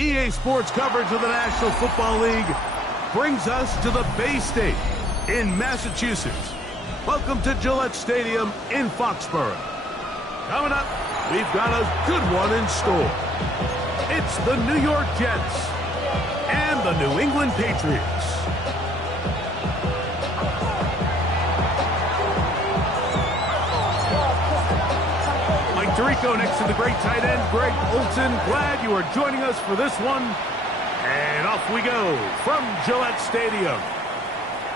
EA Sports coverage of the National Football League brings us to the Bay State in Massachusetts. Welcome to Gillette Stadium in Foxborough. Coming up, we've got a good one in store. It's the New York Jets and the New England Patriots. Mike Tirico next to the great tight end, Greg Olson. Glad you are joining us for this one. And off we go from Gillette Stadium.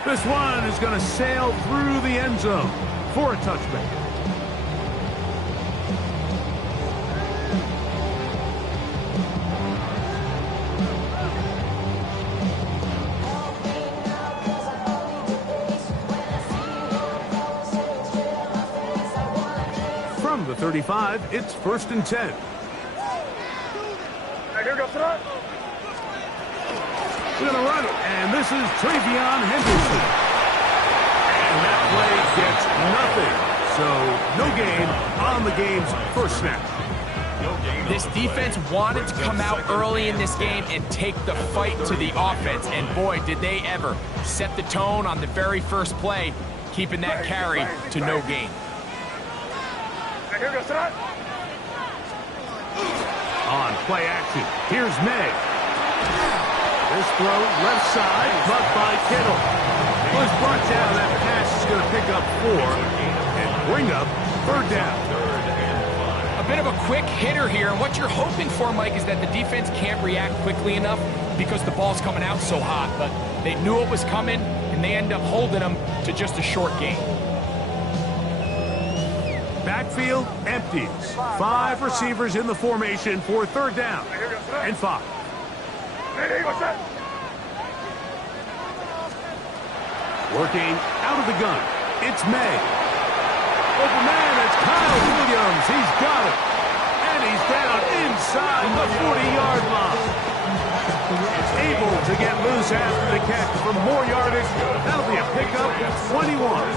This one is going to sail through the end zone for a touchback. From the 35, it's 1st and 10. We're going to run it, and this is Travion Henderson. And that play gets nothing. So no gain on the game's first snap. This defense wanted to come out early in this game and take the fight to the offense, and boy, did they ever set the tone on the very first play, keeping that carry to no gain. On play action, here's May. This throw left side, caught by Kittle. Was brought down. That pass is going to pick up 4 and bring up 3rd down. A bit of a quick hitter here, and what you're hoping for, Mike, is that the defense can't react quickly enough because the ball's coming out so hot. But they knew it was coming, and they end up holding them to just a short gain. Backfield empties. 5 receivers in the formation for 3rd down and 5. Working out of the gun, it's May. Open man, it's Kyle Williams. He's got it. And he's down inside the 40-yard line. Able to get loose after the catch for more yardage. That'll be a pickup of 21.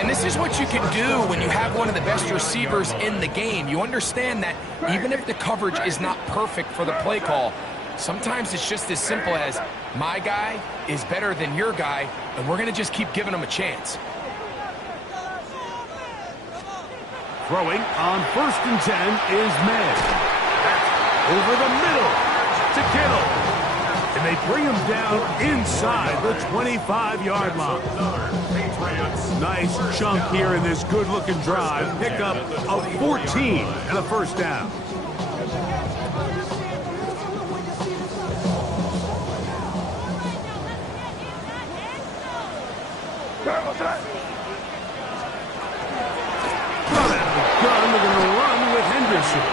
And this is what you can do when you have one of the best receivers in the game. You understand that even if the coverage is not perfect for the play call, sometimes it's just as simple as my guy is better than your guy, and we're going to just keep giving him a chance. Throwing on 1st and 10 is May. Over the middle to Kittle. And they bring him down inside the 25-yard line. Nice chunk here in this good-looking drive. Pickup of 14 and a 1st down. Run out of the gun. They're going to run with Henderson.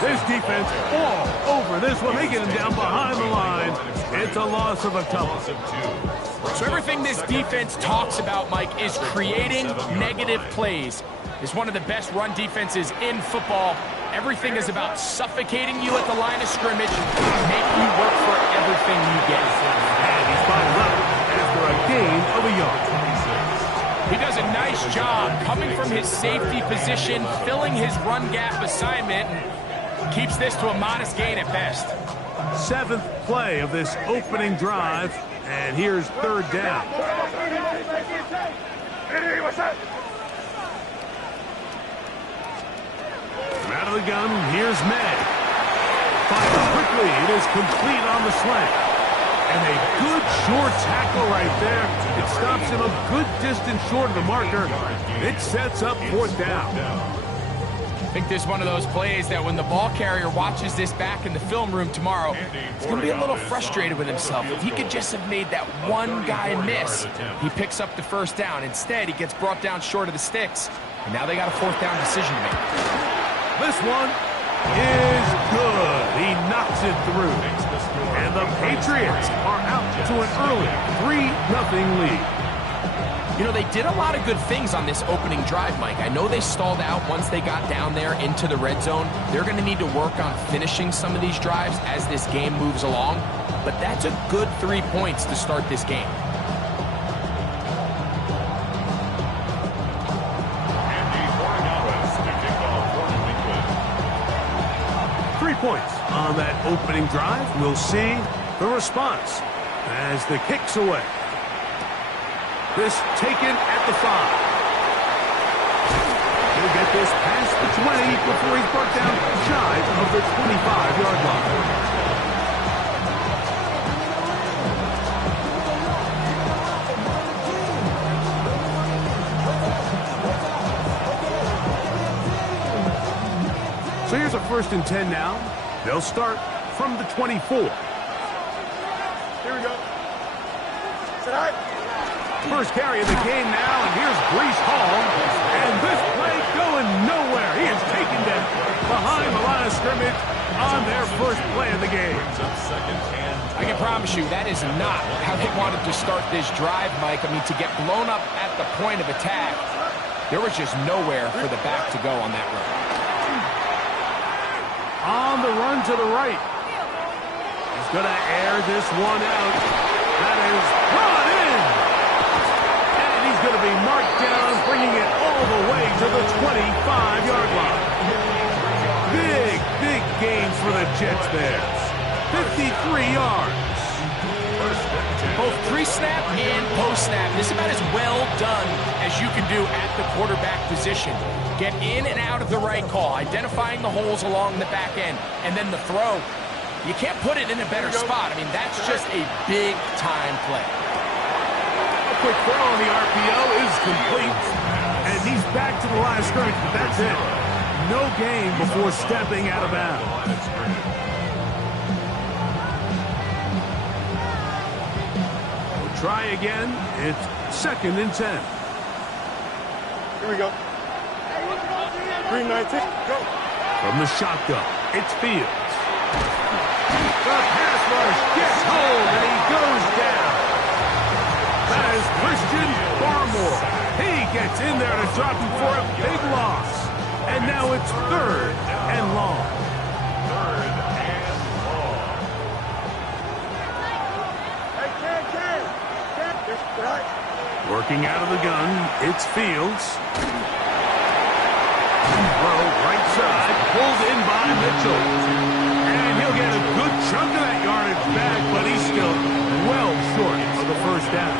This defense all over this one. They get him down behind the line. It's a loss of a couple. So everything this defense talks about, Mike, is creating negative plays. It's one of the best run defenses in football. Everything is about suffocating you at the line of scrimmage, making you work for everything you get. And he's bottled up after a gain of a yard. He does a nice job coming from his safety position, filling his run gap assignment, and keeps this to a modest gain at best. 7th play of this opening drive, and here's 3rd down. Out of the gun, here's May. Fires quickly, it is complete on the slant. And a good short tackle right there. It stops him a good distance short of the marker. It sets up 4th down. I think this is one of those plays that when the ball carrier watches this back in the film room tomorrow, he's going to be a little frustrated with himself. If he could just have made that one guy miss, he picks up the 1st down. Instead, he gets brought down short of the sticks, and now they got a 4th down decision to make. This one is good. He knocks it through. And the Patriots are out to an early 3-0 lead. You know, they did a lot of good things on this opening drive, Mike. I know they stalled out once they got down there into the red zone. They're going to need to work on finishing some of these drives as this game moves along. But that's a good 3 points to start this game. 3 points on that opening drive. We'll see the response as the kick's away. This taken at the 5. He'll get this past the 20 before he's brought down shy of the 25-yard line. So here's a 1st and 10 now. They'll start from the 24. Here we go. First carry of the game now, and here's Breece Hall. And this play going nowhere. He is taken down behind the line of scrimmage on their first play of the game. I can promise you that is not how they wanted to start this drive, Mike. I mean, to get blown up at the point of attack, there was just nowhere for the back to go on that run. On the run to the right. He's going to air this one out. That is brought in. And he's going to be marked down, bringing it all the way to the 25-yard line. Big gains for the Jets there. 53 yards. Both pre-snap and post-snap. This is about as well done as you can do at the quarterback position. Get in and out of the right call, identifying the holes along the back end, and then the throw. You can't put it in a better spot. I mean, that's just a big-time play. A quick throw on the RPO is complete, and he's back to the line of scrimmage, but that's it. No gain before stepping out of bounds. We'll try again. It's 2nd and 10. Here we go. 3-19, go. From the shotgun, it's Fields. The pass rush gets home, and he goes down. That is Christian Barmore. He gets in there to drop him for a big loss. And now it's 3rd and long. Working out of the gun, it's Fields. Throw right side, pulled in by Mitchell. And he'll get a good chunk of that yardage back, but he's still well short of the 1st down.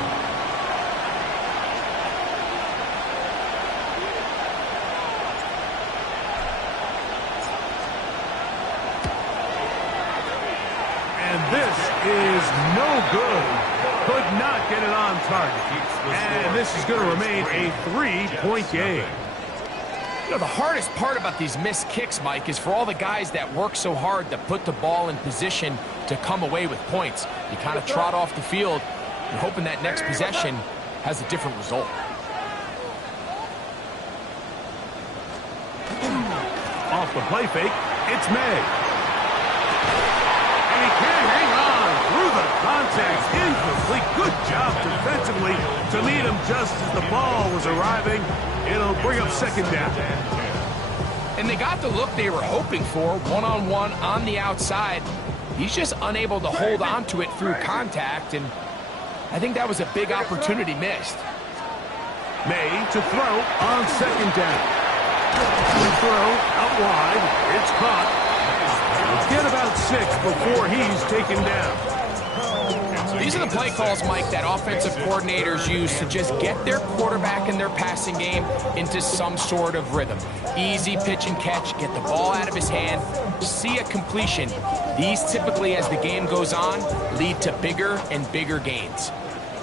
And this is no good. Could not get it on target. And this is going to remain a 3-point game. You know, the hardest part about these missed kicks, Mike, is for all the guys that work so hard to put the ball in position to come away with points. You kind of trot off the field and hoping that next possession has a different result. Off the play fake, it's May. And he can't hang on through the contact. Incomplete. Good job defensively to meet him just as the ball was arriving. It'll bring up 2nd down. And they got the look they were hoping for, one-on-one on the outside. He's just unable to hold on to it through contact, and I think that was a big opportunity missed. May to throw on 2nd down. Quick throw out wide. It's caught. Let's get about 6 before he's taken down. These are the play calls, Mike, that offensive coordinators use to just get their quarterback and their passing game into some sort of rhythm. Easy pitch and catch, get the ball out of his hand, see a completion. These typically, as the game goes on, lead to bigger and bigger gains.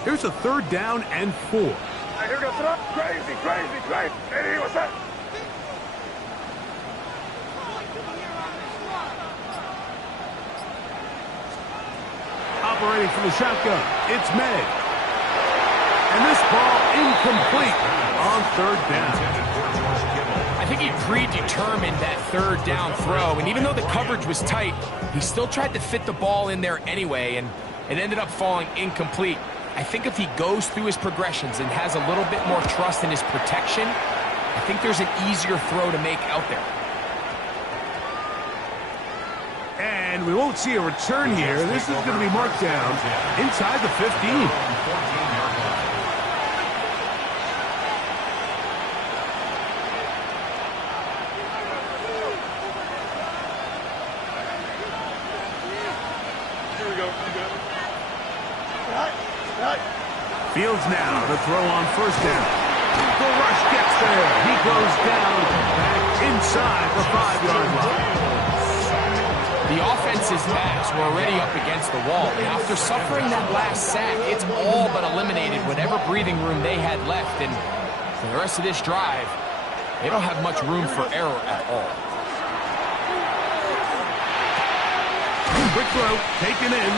Here's a 3rd down and 4. Here we go. Crazy. Hey, what's that? Operating from the shotgun, it's May. And this ball incomplete on 3rd down. I think he predetermined that 3rd down throw, and even though the coverage was tight, he still tried to fit the ball in there anyway, and it ended up falling incomplete. I think if he goes through his progressions and has a little bit more trust in his protection, I think there's an easier throw to make out there. And we won't see a return here. This is going to be marked down inside the 15. Fields now to throw on first down. The rush gets there. He goes down back inside the 5-yard line. The offense's backs were already up against the wall. And after suffering that last sack, it's all but eliminated whatever breathing room they had left. And for the rest of this drive, they don't have much room for error at all. Quick throw, taken in,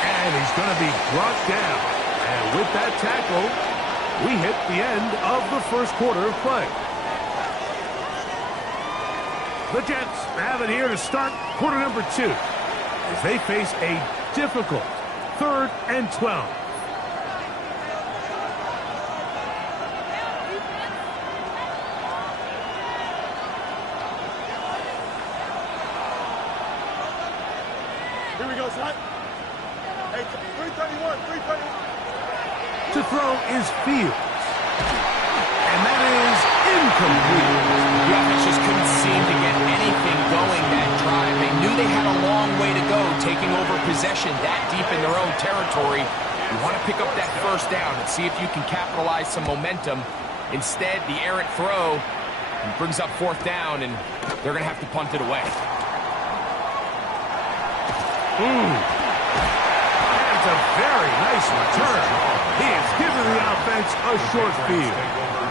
and he's going to be brought down. And with that tackle, we hit the end of the first quarter of play. The Jets have it here to start quarter number 2 as they face a difficult 3rd and 12. Here we go, son. Hey, 331, 331. To throw is Fields. And that is incomplete. The offense just couldn't seem to get anything going that drive. They knew they had a long way to go, taking over possession that deep in their own territory. You want to pick up that first down and see if you can capitalize some momentum. Instead, the errant throw brings up 4th down, and they're going to have to punt it away. That's a very nice return. He has given the offense a short field.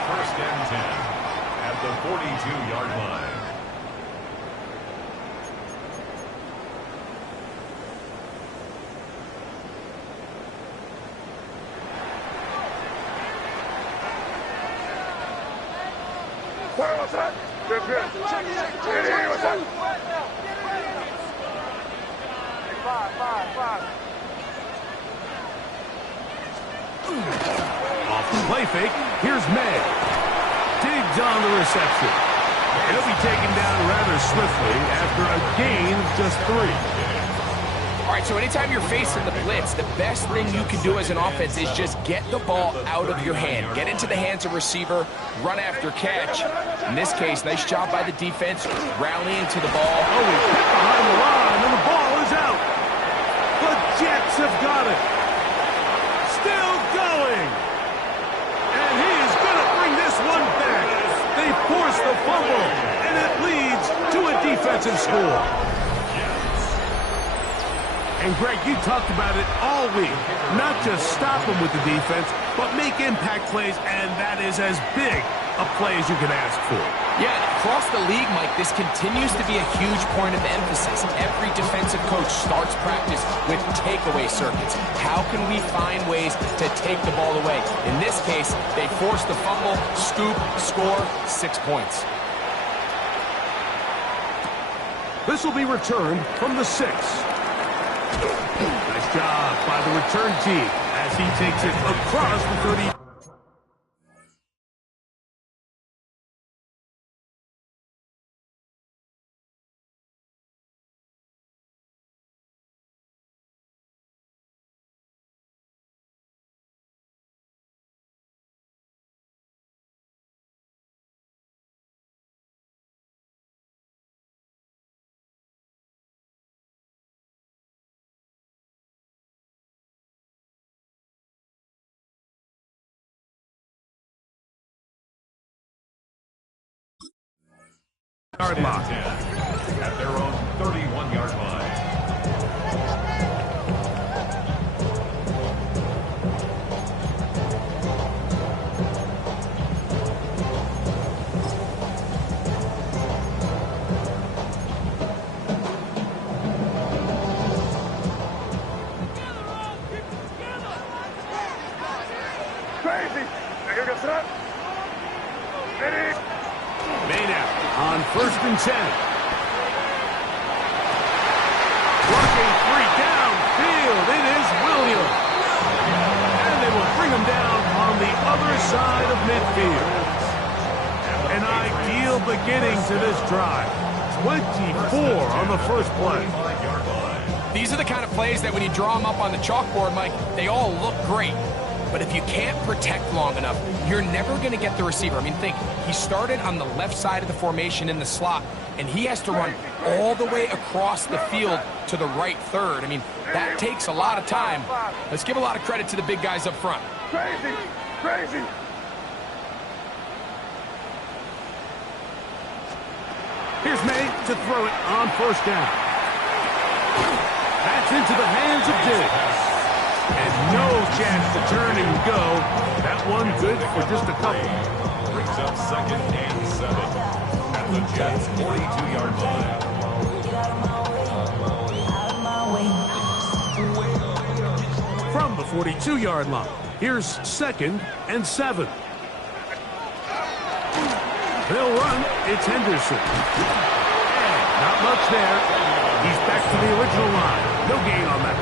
First and 10 at the 42-yard line. What's that? Good. Hey, what's that? 5. Off the play fake, here's May. Digs on the reception. He'll be taken down rather swiftly after a gain of just 3. All right, so anytime you're facing the blitz, the best thing you can do as an offense is just get the ball out of your hand. Get into the hands of receiver, run after catch. In this case, nice job by the defense, rallying to the ball. Oh, he's hit behind the line, and the ball is out. The Jets have got it. Still going. And he is going to bring this one back. They force the fumble, and it leads to a defensive score. And, Greg, you talked about it all week. Not just stop them with the defense, but make impact plays, and that is as big a play as you can ask for. Yeah, across the league, Mike, this continues to be a huge point of emphasis. Every defensive coach starts practice with takeaway circuits. How can we find ways to take the ball away? In this case, they force the fumble, scoop, score, 6 points. This will be returned from the 6. Nice job by the return team as he takes it across the 30. Yard line. At their own 31-yard line. Crazy. Here goes that. On 1st and 10. Working 3 downfield. It is Williams. And they will bring him down on the other side of midfield. An ideal beginning to this drive. 24 on the first play. These are the kind of plays that when you draw them up on the chalkboard, Mike, they all look great. But if you can't protect long enough, you're never going to get the receiver. I mean, think, he started on the left side of the formation in the slot, and he has to run all the way across the field to the right third. I mean, that takes a lot of time. Let's give a lot of credit to the big guys up front. Crazy, crazy. Here's May to throw it on first down. That's into the hands of Diggs. And no chance to turn and go. That one good for just a couple. Brings up 2nd and 7 at the Jets' 42-yard line. From the 42-yard line, here's 2nd and 7. They'll run. It's Henderson. And not much there. He's back to the original line. No gain on that.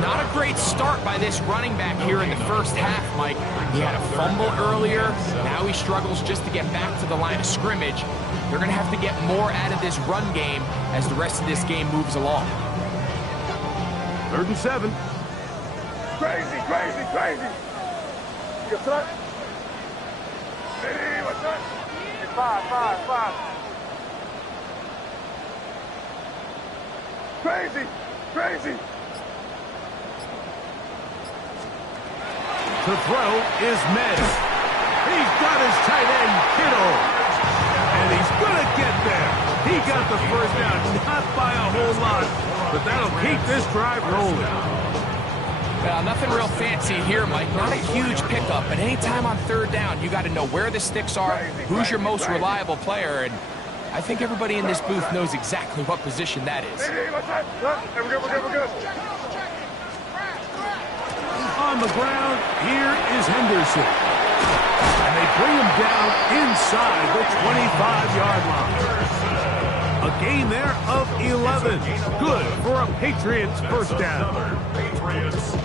Not a great start by this running back here in the first half, Mike. He had a fumble earlier. Now he struggles just to get back to the line of scrimmage. They're going to have to get more out of this run game as the rest of this game moves along. 3rd and 7. Crazy, crazy, crazy. You got touch? Hey, what's that? 5. Crazy, crazy. To throw is Med. He's got his tight end, Kittle. And he's going to get there. He got the first down, not by a whole lot, but that'll keep this drive rolling. Well, nothing real fancy here, Mike. Not a huge pickup, but anytime on 3rd down, you got to know where the sticks are, who's your most reliable player, and I think everybody in this booth knows exactly what position that is. Hey, what's that? We're good. On the ground, here is Henderson. And they bring him down inside the 25-yard line. A gain there of 11. Good for a Patriots first down.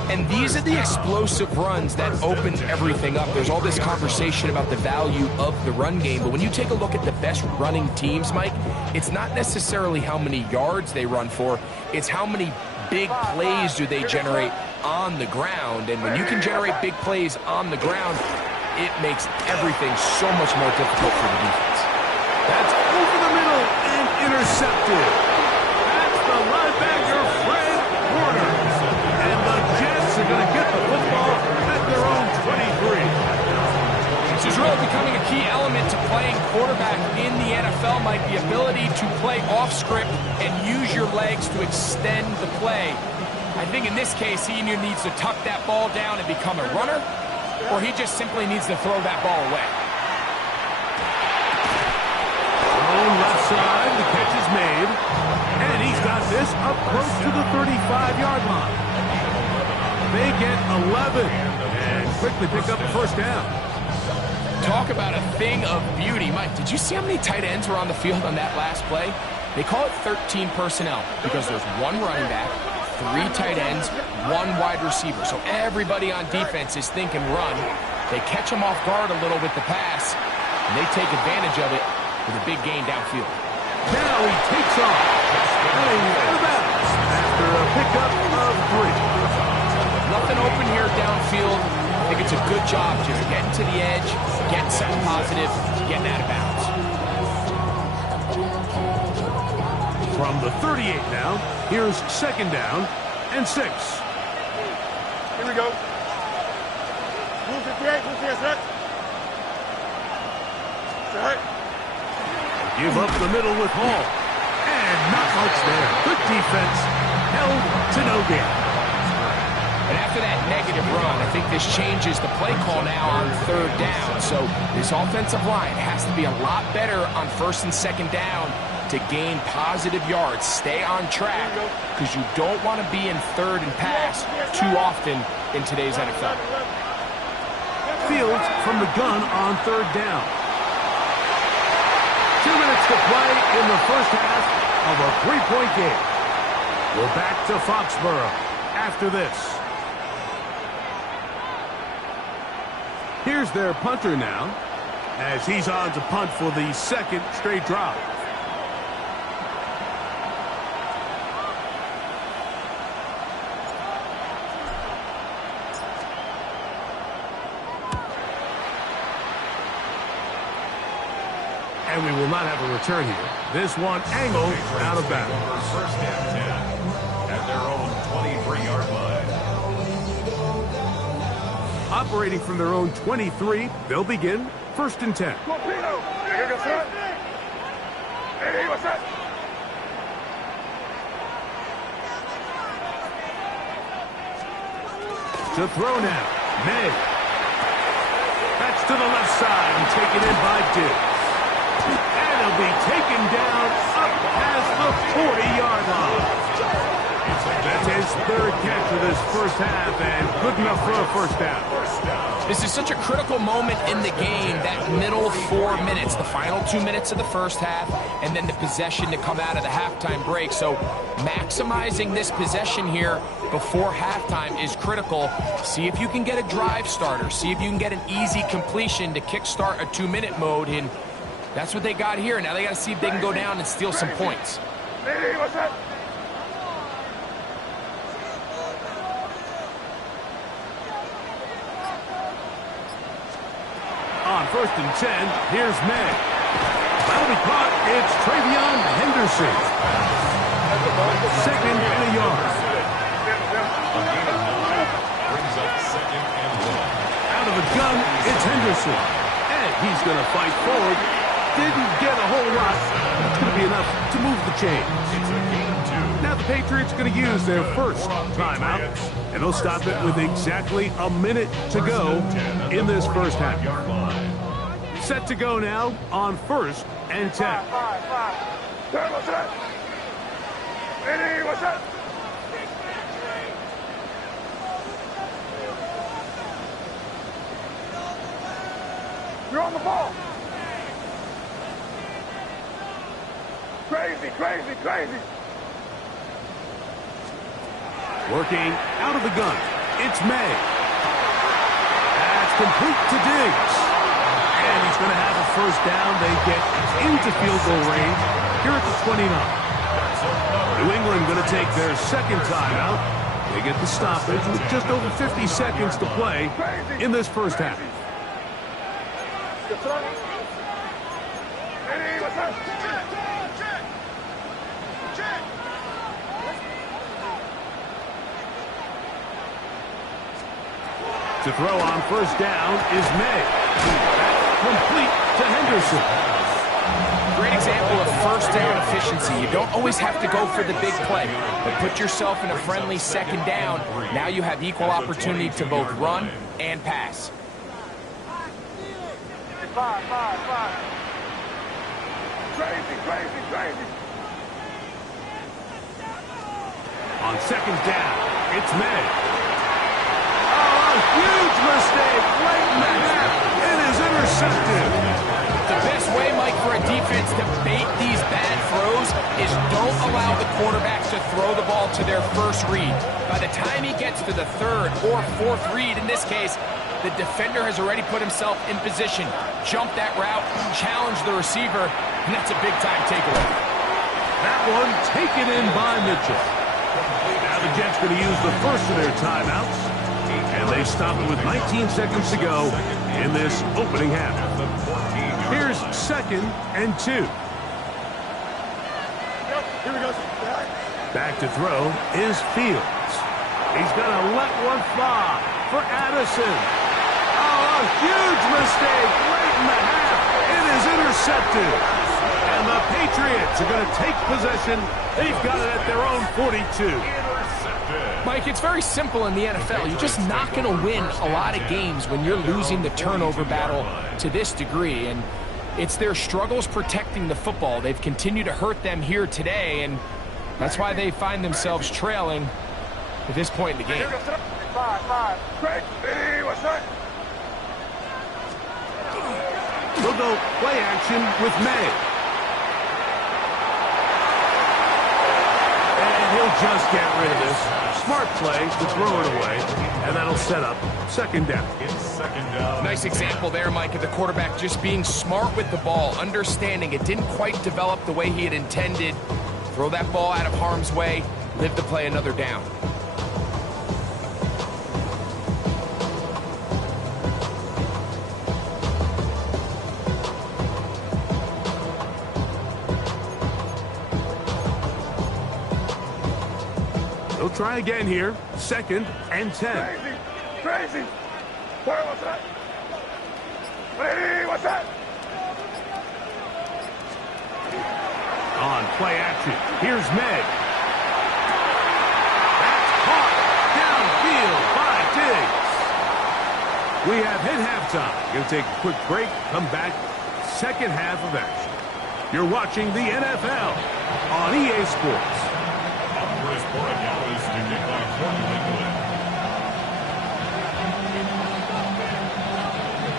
And these are the explosive runs that open everything up. There's all this conversation about the value of the run game, but when you take a look at the best running teams, Mike, it's not necessarily how many yards they run for, it's how many big plays do they generate on the ground. And when you can generate big plays on the ground, it makes everything so much more difficult for the defense. That's over the middle and intercepted. That's the linebacker, Fred Warner. And the Jets are going to get the football at their own 23. This is really becoming a key element to playing quarterback in the NFL, Mike, the ability to play off script and use your legs to extend the play. I think in this case, he either needs to tuck that ball down and become a runner, or he just simply needs to throw that ball away. On left side, the catch is made. And he's got this up close to the 35-yard line. They get 11 and quickly pick up the first down. Talk about a thing of beauty. Mike, did you see how many tight ends were on the field on that last play? They call it 13 personnel because there's one running back, 3 tight ends, 1 wide receiver. So everybody on defense is thinking run. They catch them off guard a little with the pass, and they take advantage of it with a big gain downfield. Now he takes off, running out of bounds after a pickup of 3. Nothing open here downfield. I think it's a good job just getting to the edge, getting something positive, getting out of bounds. From the 38 now, here's 2nd down and 6. Here we go. Move 58, set. Set. Give up the middle with Hall. And not much there. Good defense. Held to no gain. And after that negative run, I think this changes the play call now on 3rd down. So this offensive line has to be a lot better on 1st and 2nd down to gain positive yards. Stay on track because you don't want to be in 3rd and pass too often in today's NFL. Fields from the gun on 3rd down. 2 minutes to play in the first half of a 3-point game. We're back to Foxborough after this. Here's their punter now, as he's on to punt for the 2nd straight drive. And we will not have a return here. This one angled out of bounds. First and 10 at their own 23-yard line. Operating from their own 23, they'll begin first and 10. Torpedo! Here goes that. Hey, what's that? To throw now. May. That's to the left side and taken in by Diggs. And he'll be taken down up past the 40-yard line. That's his third catch of this first half and good enough for a first down. This is such a critical moment in the game, that middle 4 minutes, the final 2 minutes of the first half, and then the possession to come out of the halftime break. So maximizing this possession here before halftime is critical. See if you can get a drive starter. See if you can get an easy completion to kickstart a 2-minute mode. And that's what they got here. Now they got to see if they can go down and steal some points. Hey, what's that? On first and 10, here's May. That'll be caught. It's Travion Henderson. Second and a yard. Brings up second and 1. Out of the gun, it's Henderson. And he's going to fight forward. Didn't get a whole lot. It's going to be enough to move the chains. Now the Patriots going to use their first timeout. And they'll stop it with exactly a minute to go in this first half. Set to go now on first and 10. Hey, what's that? Hey, what's that? You're on the ball. Crazy, crazy, crazy. Working out of the gun. It's May. That's complete to Diggs. And he's going to have a first down. They get into field goal range here at the 29. New England going to take their second timeout. They get the stoppage with just over 50 seconds to play in this first half. Hey, what's that? To throw on first down is May. Complete to Henderson. Great example of first down efficiency. You don't always have to go for the big play, but put yourself in a friendly second down. Now you have equal opportunity to both run and pass. Five. Crazy, crazy, crazy. On second down, it's May. Oh, a huge mistake late in the half. It is intercepted. The best way, Mike, for a defense to bait these bad throws is don't allow the quarterbacks to throw the ball to their first read. By the time he gets to the third or fourth read, in this case, the defender has already put himself in position, jumped that route, challenged the receiver, and that's a big-time takeaway. That one taken in by Mitchell. Now the Jets going to use the first of their timeouts, and they stop it with 19 seconds to go in this opening half. Here's second and 2. Here we go. Back to throw is Fields. He's going to let one fly for Addison. Oh, a huge mistake late in the half. It is intercepted. And the Patriots are going to take possession. They've got it at their own 42. Mike, it's very simple in the NFL. You're just not going to win a lot of games when you're losing the turnover battle to this degree. And it's their struggles protecting the football. They've continued to hurt them here today, and that's why they find themselves trailing at this point in the game. Five. Great. Hey, what's that? We'll go play action with May. And he'll just get rid of this. Smart play to throw it away, and that'll set up second down. It's second down. Nice example there, Mike, of the quarterback just being smart with the ball, understanding it didn't quite develop the way he had intended. Throw that ball out of harm's way, live to play another down. try again here. 2nd and 10. Crazy, crazy. What's that? Hey, what's that? On play action, here's Meg. That's caught downfield by Diggs. We have hit halftime. Going to take a quick break, come back, second half of action. You're watching the NFL on EA Sports.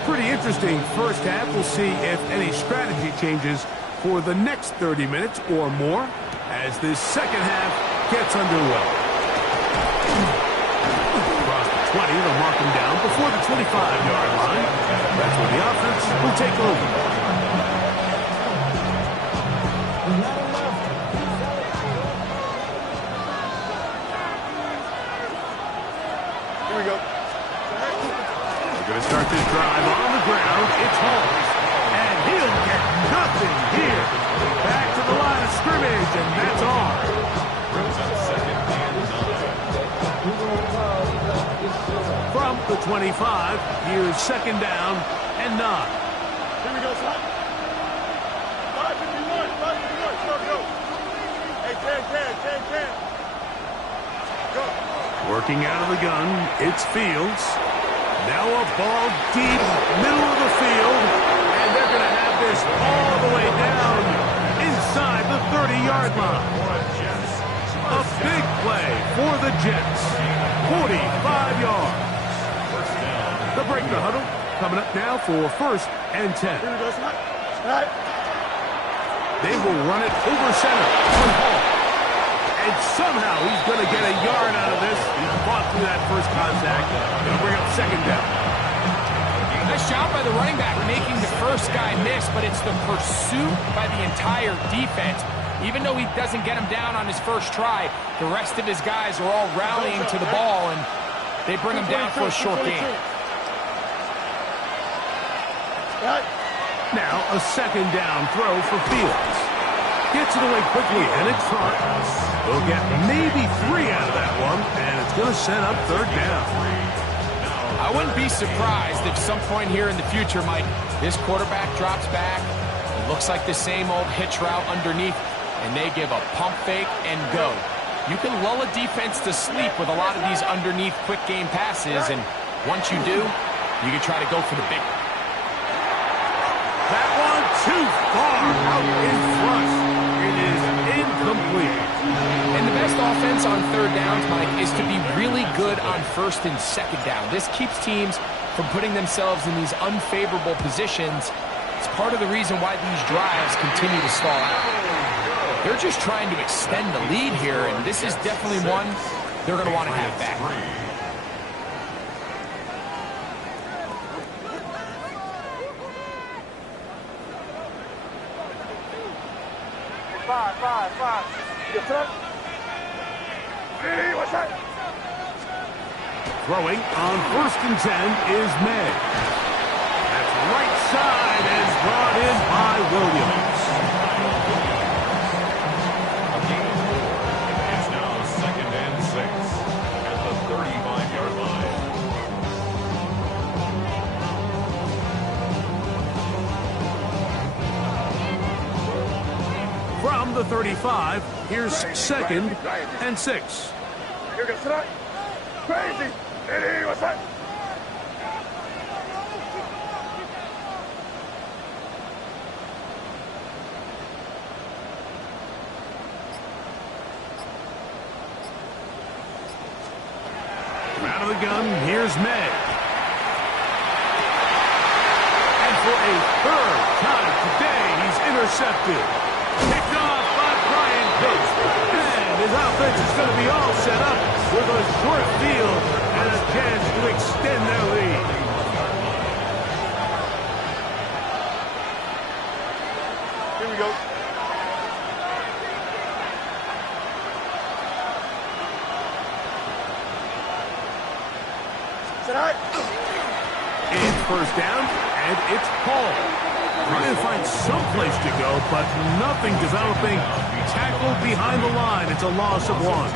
Pretty interesting first half. We'll see if any strategy changes for the next 30 minutes or more as this second half gets underway. Across the 20, they'll mark him down before the 25-yard line. That's where the offense will take over. Here we go. We're going to start this drive on the ground. It's Hall. And he'll get nothing here. Back to the line of scrimmage, and that's all. Brings up 2nd and 9. From the 25, here's 2nd down and 9. Here we go, son. 551, 551. Go. Hey, 10. Go. Working out of the gun, it's Fields. Now a ball deep, middle of the field, and they're going to have this all the way down inside the 30-yard line. A big play for the Jets. 45 yards. They'll break the huddle. Coming up now for 1st and 10. Here we go, son. All right. They will run it over center with Hall. And somehow he's going to get a yard out of this. He fought through that first contact. It'll bring up 2nd down. Nice job by the running back making the first guy miss, but it's the pursuit by the entire defense. Even though he doesn't get him down on his first try, the rest of his guys are all rallying to the ball, and they bring him down for a short gain. Now a 2nd down throw for Fields. Gets it away quickly, and it's front. They'll get maybe 3 out of that one, and it's going to set up 3rd down. I wouldn't be surprised if some point here in the future, Mike, this quarterback drops back. It looks like the same old hitch route underneath, and they give a pump fake and go. You can lull a defense to sleep with a lot of these underneath quick game passes, and once you do, you can try to go for the big one. That one too far out in front. It is incomplete. And the best offense on 3rd downs, Mike, is to be really good on 1st and 2nd down. This keeps teams from putting themselves in these unfavorable positions. It's part of the reason why these drives continue to stall out. They're just trying to extend the lead here, and this is definitely one they're going to want to have back. 5. Yes, sir. Hey, what's that? Throwing on 1st and 10 is May. That's right side and brought in by Williams. It's now 2nd and 6 at the 35-yard line. From the 35, here's 2nd and 6. Here goes tonight. Crazy. Hey, what's that? Out of the gun, here's May. And for a 3rd time today, he's intercepted. Picked off by Brian Cook. And his offense is going to be all set up with a short field and a chance to extend their lead. Here we go. Tonight. It's 1st down, and it's Paul. Trying to find some place to go, but nothing developing. Tackled behind the line. It's a loss of 1.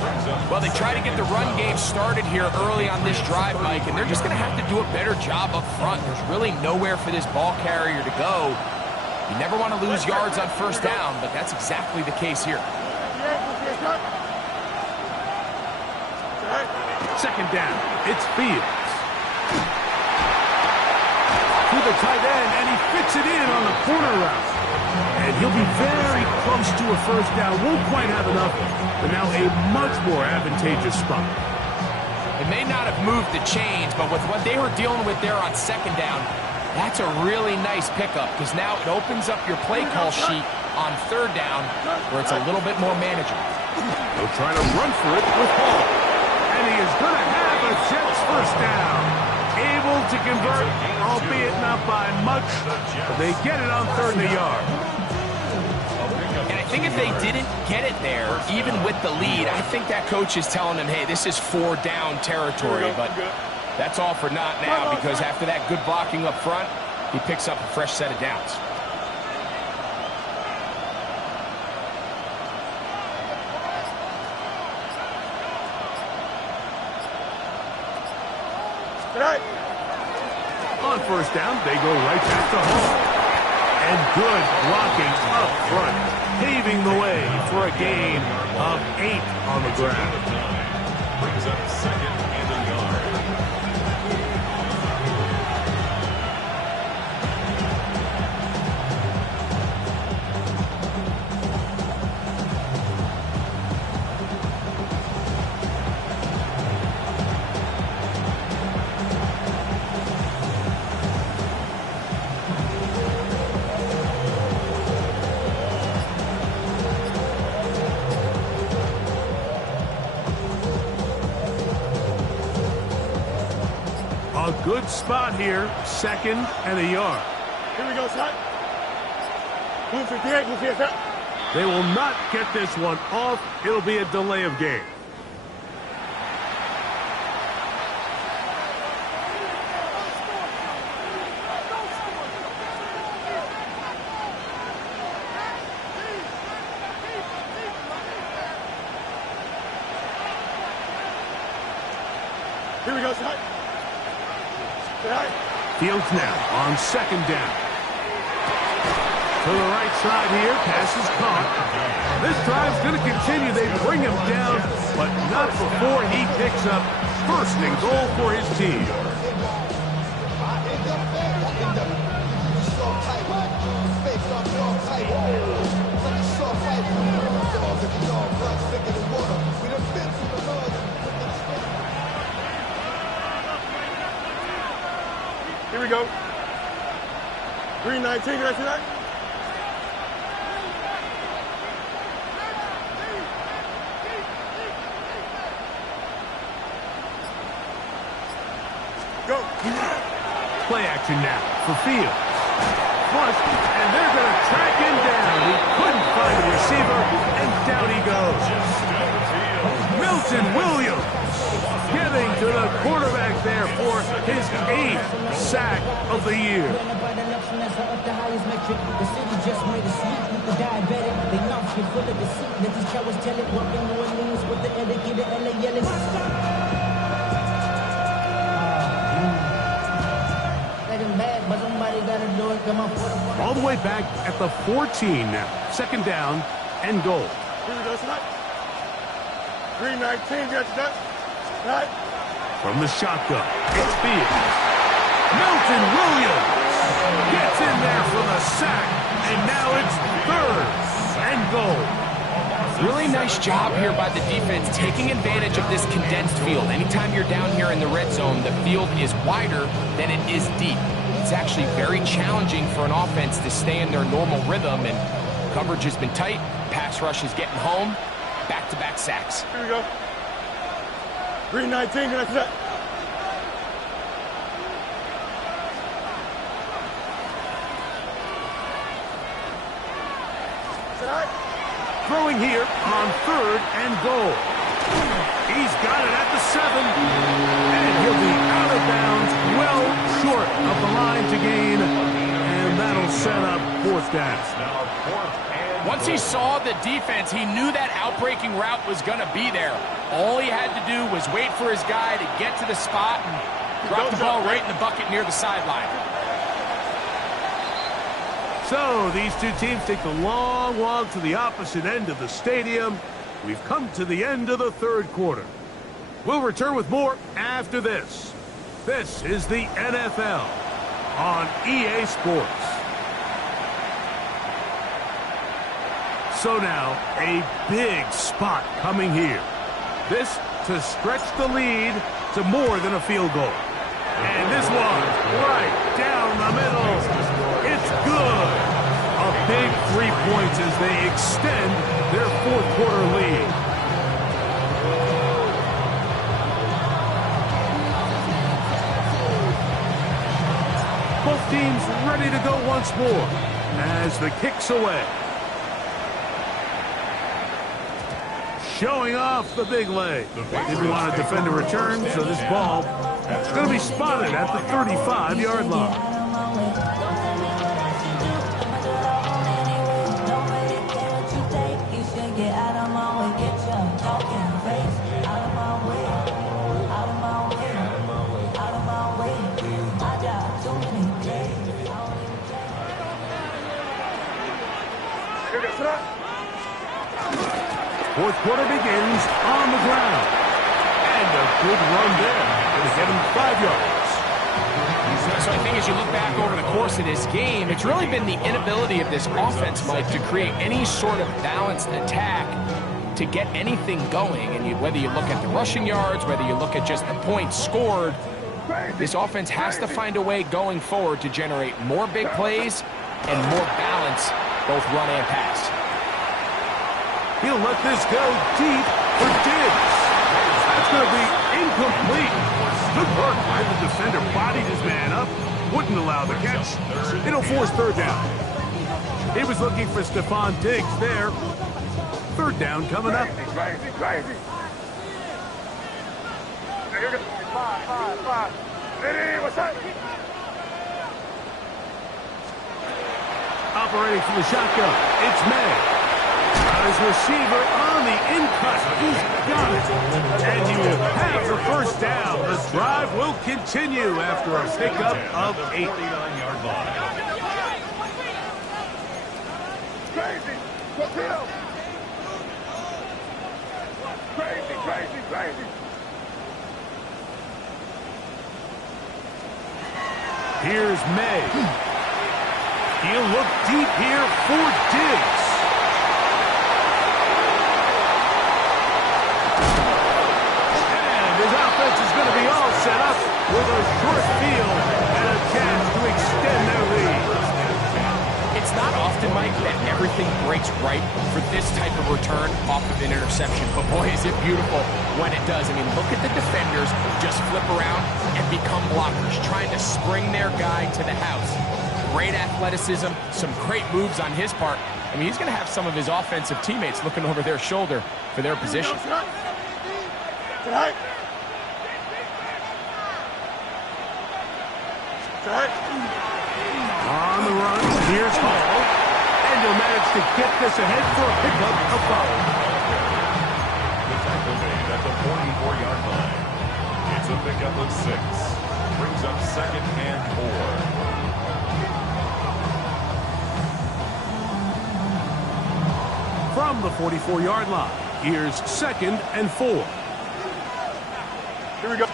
Brings up Well, they try to get the run game started here early on this drive, Mike, and they're just going to have to do a better job up front. There's really nowhere for this ball carrier to go. You never want to lose yards on first down, but that's exactly the case here. Second down, it's Fields. To the tight end, and he fits it in on the corner route. And he'll be very close to a first down. Won't quite have enough, but now a much more advantageous spot. It may not have moved the chains, but with what they were dealing with there on second down, that's a really nice pickup because now it opens up your play call sheet on third down where it's a little bit more manageable. They'll try to run for it with Hall. And he is going to have a Jets first down. Able to convert, albeit not by much, but they get it on third and a yard. And I think if they didn't get it there, even with the lead, I think that coach is telling them, hey, this is 4 down territory. But that's all for naught now because after that good blocking up front, he picks up a fresh set of downs. On first down, they go right back to Hall. And good blocking up front, paving the way for a gain of 8 on the ground. Brings up second and a yard. A good spot here, second and a yard. Here we go, son. Move 58, move 58. They will not get this one off. It'll be a delay of game. Here we go, son. Fields now on second down. To the right side here, pass is caught. This drive's going to continue. They bring him down, but not before he picks up first and goal for his team. Here we go. 319, did I see that? Go. Play action now for Fields. Flush, and they're going to track him down. He couldn't find a receiver, and down he goes. Milton Williams getting to the quarterback there for his 8th sack of the year. All the way back at the 14 now. Second down and goal. Here we go, son. 319, got that? Right. From the shotgun, it's Fields. Milton Williams gets in there for the sack, and now it's third and goal. Really nice job here by the defense, taking advantage of this condensed field. Anytime you're down here in the red zone, the field is wider than it is deep. It's actually very challenging for an offense to stay in their normal rhythm, and coverage has been tight. Pass rush is getting home. Back-to-back sacks. Here we go. 319, got that? Throwing here on third and goal. He's got it at the 7. And he'll be out of bounds, well short of the line to gain. And that'll set up fourth down. Once he saw the defense, he knew that outbreaking route was going to be there. All he had to do was wait for his guy to get to the spot and drop the ball right in the bucket near the sideline. So these two teams take the long walk to the opposite end of the stadium. We've come to the end of the third quarter. We'll return with more after this. This is the NFL on EA Sports. So now, a big spot coming here. This to stretch the lead to more than a field goal. And this one, right down the middle. It's good. A big 3 points as they extend their fourth quarter lead. Both teams ready to go once more as the kick's away. Showing off the big leg. Didn't want to defend a return, so this ball is going to be spotted at the 35-yard line. Fourth quarter begins on the ground. And a good run there. Going to get him 5 yards. So I think as you look back over the course of this game, it's really been the inability of this offense, Mike, to create any sort of balanced attack to get anything going. And whether you look at the rushing yards, whether you look at just the points scored, this offense has to find a way going forward to generate more big plays and more balance, both run and pass. He'll let this go deep for Diggs. That's going to be incomplete. Good work by the defender. Bodied his man up. Wouldn't allow the catch. It'll force third down. He was looking for Stephon Diggs there. Third down coming up. Crazy. Five. Hey, what's up? Operating from the shotgun. It's May. His receiver on the in-cut. He's got it. And he will have the first down. The drive will continue after a pickup of 8. Crazy. Here's May. He'll look deep here for Diggs. Is going to be all set up with a short field and a chance to extend their lead. It's not often, Mike, that everything breaks right for this type of return off of an interception, but boy, is it beautiful when it does. I mean, look at the defenders just flip around and become blockers, trying to spring their guy to the house. Great athleticism, some great moves on his part. I mean, he's going to have some of his offensive teammates looking over their shoulder for their position. On the run, here's Hall. And he'll manage to get this ahead for a pickup of 5. The tackle made at the 44-yard line. It's a pickup of 6. Brings up 2nd and 4. From the 44-yard line, here's 2nd and 4. Here we go.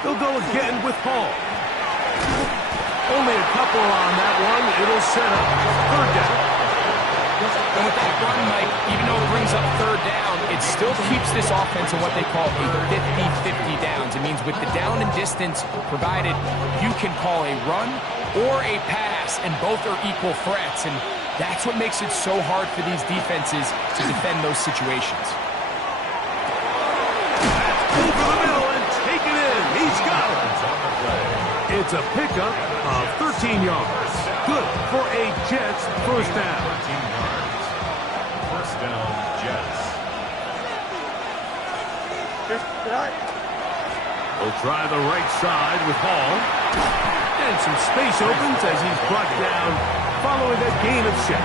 They'll go again with Hall. Only a couple on that one. It'll set up third down. And with that run, Mike, even though it brings up third down, it still keeps this offense in what they call a 50-50 downs. It means with the down and distance provided, you can call a run or a pass, and both are equal threats. And that's what makes it so hard for these defenses to defend those situations. Over the middle and take it in. He's got it. It's a pickup of 13 yards. Good for a Jets first down. 13 yards. First down, Jets. We'll try the right side with Hall. And some space opens as he's brought down following a gain of 6.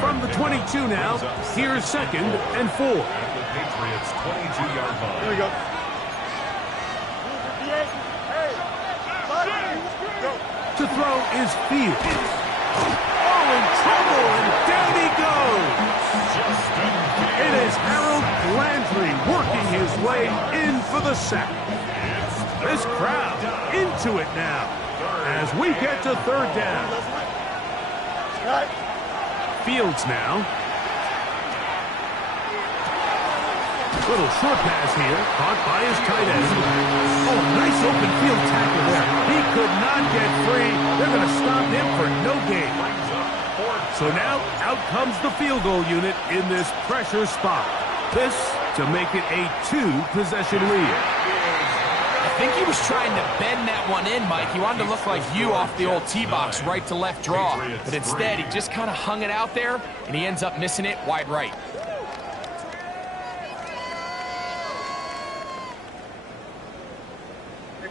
From the 22 now, here's 2nd and 4. At the Patriots' 22-yard line. Here we go. To throw is Fields. Oh, in trouble, and down he goes. It is Harold Landry working his way in for the sack. This crowd into it now as we get to 3rd down. Fields now. Little short pass here, caught by his tight end. Oh, nice open field tackle there. He could not get free. They're going to stop him for no gain. So now, out comes the field goal unit in this pressure spot. This to make it a 2-possession lead. I think he was trying to bend that one in, Mike. He wanted to look like you off the old tee box, right to left draw. But instead, he just kind of hung it out there, and he ends up missing it wide right.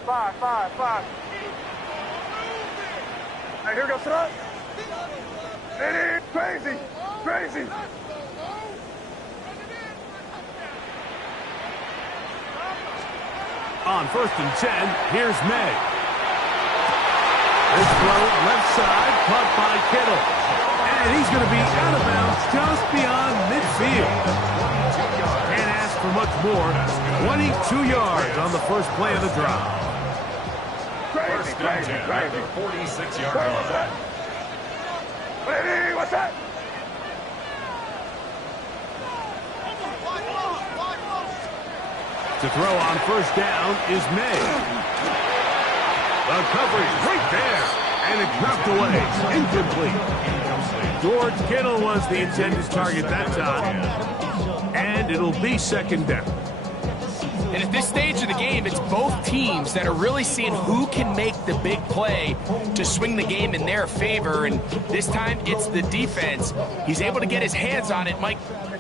Five. Hey, here we go, son. It is crazy. On 1st and 10, here's May. This throw left side, caught by Kittle. And he's going to be out of bounds just beyond midfield. Can't ask for much more. 22 yards on the first play of the drive. First and 10 at the 46-yard line. Hey, what's that? To throw on 1st down is May. The coverage right there. And it dropped away. Incomplete. George Kittle was the intended target that time. And it'll be 2nd down. And at this stage of the game, it's both teams that are really seeing who can make the big play to swing the game in their favor. And this time, it's the defense. He's able to get his hands on it. Mike,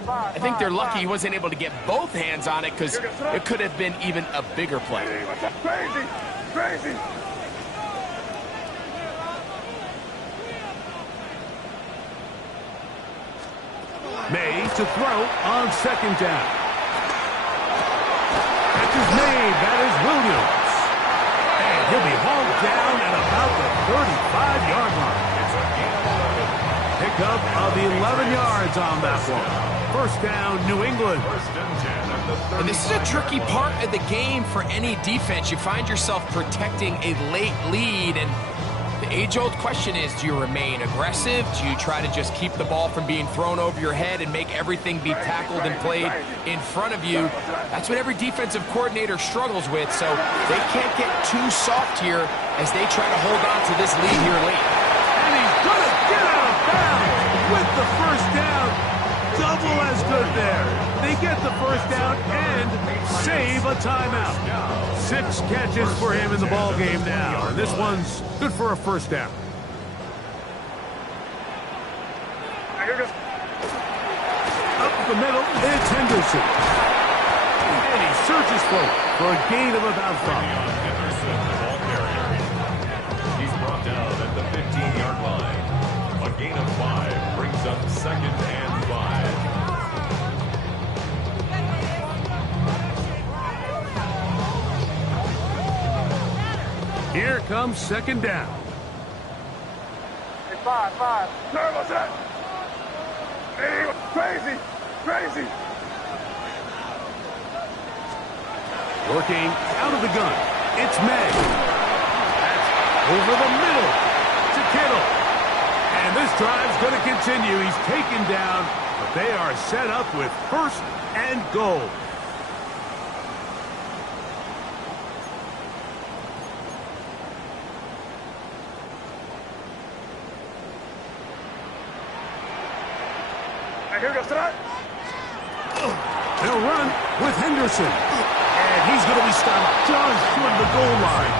I think they're lucky he wasn't able to get both hands on it because it could have been even a bigger play. Crazy. May to throw on 2nd down. Is made. That is Williams. And he'll be hauled down at about the 35-yard line. Pick up of the 11 yards on that one. 1st down, New England. And this is a tricky part of the game for any defense. You find yourself protecting a late lead, and the age-old question is, do you remain aggressive? Do you try to just keep the ball from being thrown over your head and make everything be tackled and played in front of you? That's what every defensive coordinator struggles with, so they can't get too soft here as they try to hold on to this lead here late. And he's going to get out of bounds with the 1st down. Double as good there. They get the 1st down and save a timeout. 6 catches for him in the ball game now. And this one's good for a 1st down. Up the middle, it's Henderson. And he searches for a gain of about 5. Henderson, the ball carrier. He's brought down at the 15-yard line. A gain of 5 brings up 2nd and 5. Here comes 2nd down. Hey, five. Sorry about that. Hey, crazy. Working out of the gun. It's May. That's over the middle to Kittle. And this drive's going to continue. He's taken down, but they are set up with 1st and goal. Here goes tonight. They'll run with Henderson. And he's going to be stopped just short of the goal line.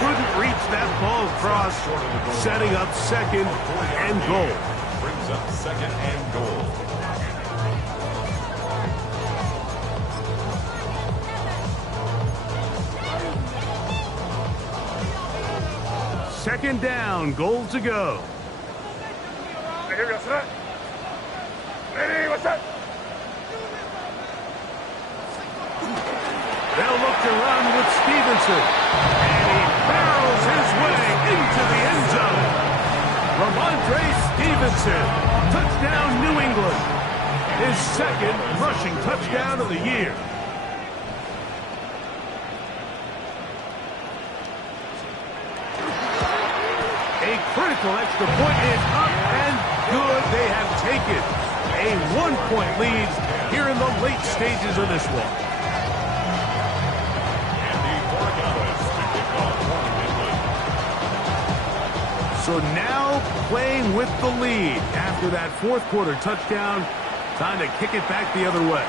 Couldn't reach that ball across, setting up 2nd and goal. Brings up 2nd and goal. Second down, goal to go. Here goes tonight. to run with Stevenson. And he barrels his way into the end zone. Ramondre Stevenson, touchdown New England. His second rushing touchdown of the year. A critical extra point is up and good. They have taken a 1-point lead here in the late stages of this one. And the Borgales to kick off for New England. So now playing with the lead after that fourth quarter touchdown. Time to kick it back the other way.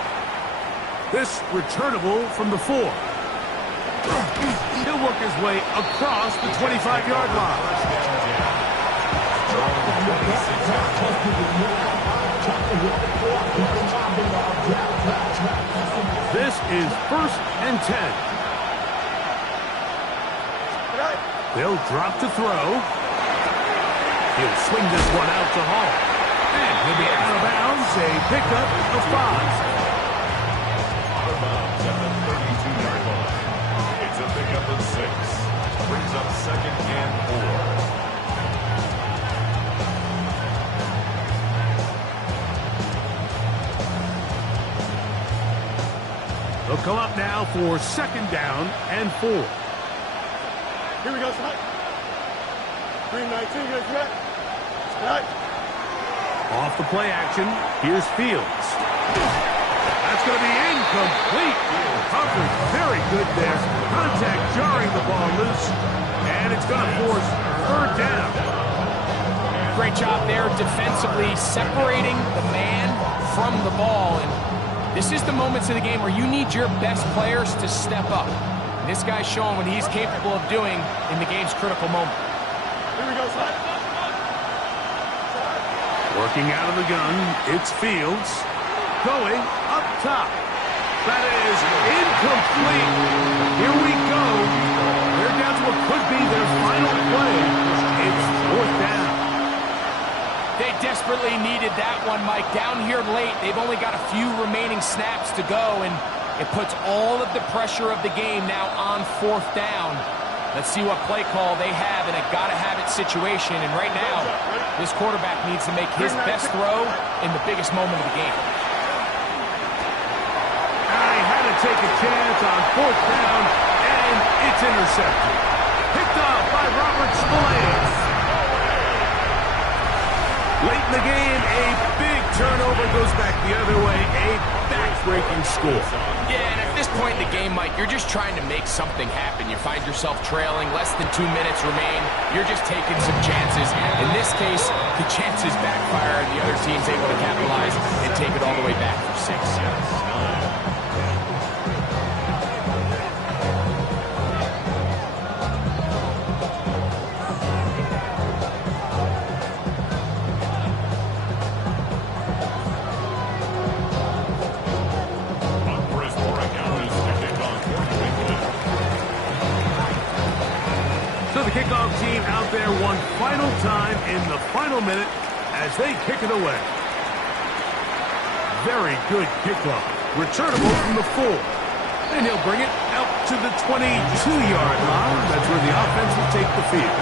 This returnable from the 4. He'll work his way across the 25-yard line. This is 1st and 10. They'll drop to throw. He'll swing this one out to Hall. And he'll be out of bounds. A pickup of 5. Out of bounds at the 32-yard line. It's a pickup of 6. Brings up 2nd and 4. They'll come up now for 2nd down and 4. Here we go, Scott. 3-19, guys, right? Scott. Off the play action, here's Fields. That's going to be incomplete. Coverage very good there. Contact jarring the ball loose. And it's going to force 3rd down. Great job there defensively, separating the man from the ball. And this is the moments of the game where you need your best players to step up. And this guy's showing what he's capable of doing in the game's critical moment. Here we go, Scott. Working out of the gun, it's Fields. Going up top. That is incomplete. Here we go. They're down to what could be their final play. It's 4th down. They desperately needed that one, Mike. Down here late, they've only got a few remaining snaps to go, and it puts all of the pressure of the game now on 4th down. Let's see what play call they have in a gotta-have-it situation. And right now, this quarterback needs to make his best throw in the biggest moment of the game. I had to take a chance on 4th down, and it's intercepted. Picked off by Robert Spillane. Late in the game, a big turnover goes back the other way. A back-breaking score. Yeah, and at this point in the game, Mike, you're just trying to make something happen. You find yourself trailing, less than 2 minutes remain. You're just taking some chances. In this case, the chances backfire, and the other team's able to capitalize and take it all the way back for 6. The kickoff team out there one final time in the final minute as they kick it away. Very good kickoff. Returnable from the 4. And he'll bring it out to the 22-yard line. That's where the offense will take the field.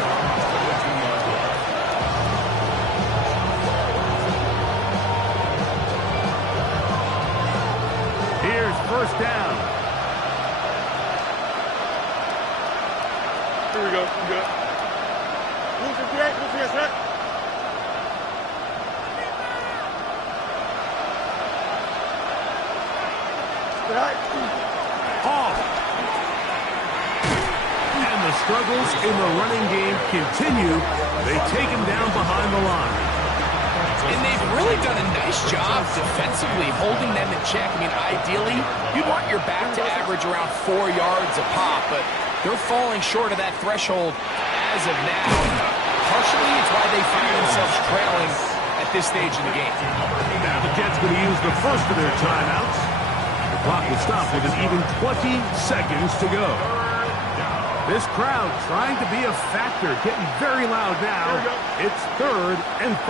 Here's 1st down. Here we go. Good. Move to great. Move to your set. Right. Off. And the struggles in the running game continue. They take him down behind the line. And they've really done a nice job defensively holding them in check. I mean, ideally, you'd want your back to average around 4 yards a pop, but they're falling short of that threshold as of now. Partially, it's why they find themselves trailing at this stage in the game. Now the Jets going to use the first of their timeouts. The clock will stop with an even 20 seconds to go. This crowd trying to be a factor, getting very loud now. It's 3rd and 5.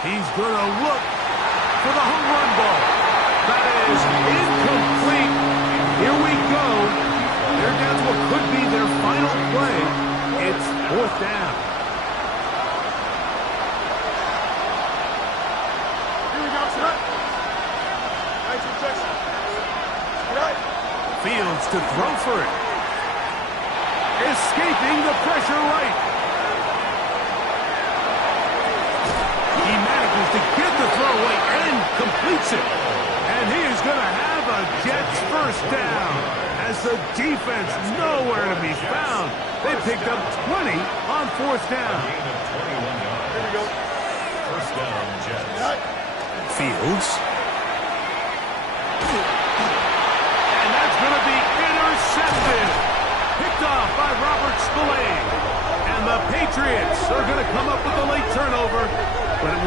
He's going to look for the home run ball. That is incomplete. Here we go. They're down to what could be their final play. It's 4th down. Here we go, son. 19 seconds. Right. Fields to throw for it. Escaping the pressure right. He manages to get the throw away and completes it. And he is going to have a Jets first down as the defense nowhere to be found. They picked up 20 on 4th down. Gain of 21 yards. Here we go. First down, Jets. Fields. And that's going to be intercepted. Picked off by Robert Spillane. And the Patriots are going to come up with a late turnover. But it will